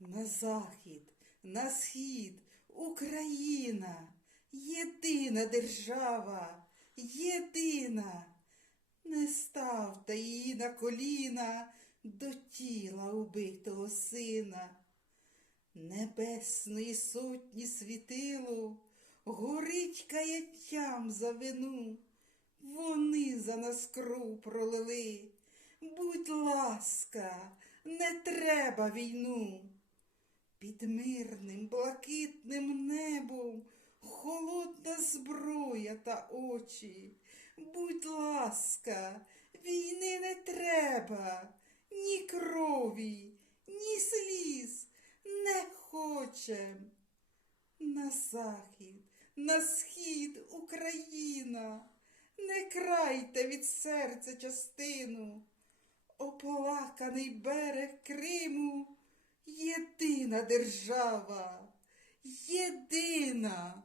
На захід, на схід, Україна, єдина держава, єдина. Не ставте її на коліна до тіла убитого сина. Небесної сотні світило, горить каяттям за вину. Вони за нас кров пролили. Будь ласка, не треба війну. Під мирним блакитним небом холодна зброя та очі. Будь ласка, війни не треба, ні крові, ні сліз не хочем. На захід, на схід Україна, не крайте від серця частину. Оплаканий берег Криму, єдина держава, єдина.